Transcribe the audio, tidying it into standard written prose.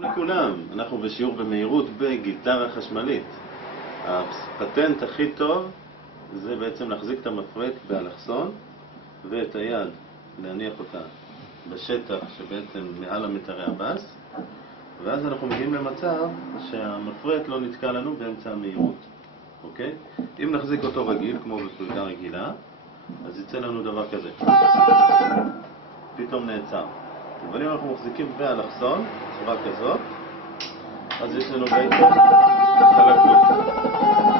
שלום לכולם, אנחנו בשיעור במהירות בגיטרה חשמלית. הפטנט הכי טוב זה בעצם להחזיק את המפרט באלכסון ואת היד להניח אותה בשטח שבעצם מעל המטרי הבאס, ואז אנחנו מגיעים למצב שהמפרט לא נתקע לנו באמצע המהירות. אוקיי? אם נחזיק אותו רגיל כמו בפריטה רגילה, אז יצא לנו דבר כזה, פתאום נעצר. אבל אם אנחנו מחזיקים באלכסון בצורה כזאת, אז יש לנו בעצם חלקות.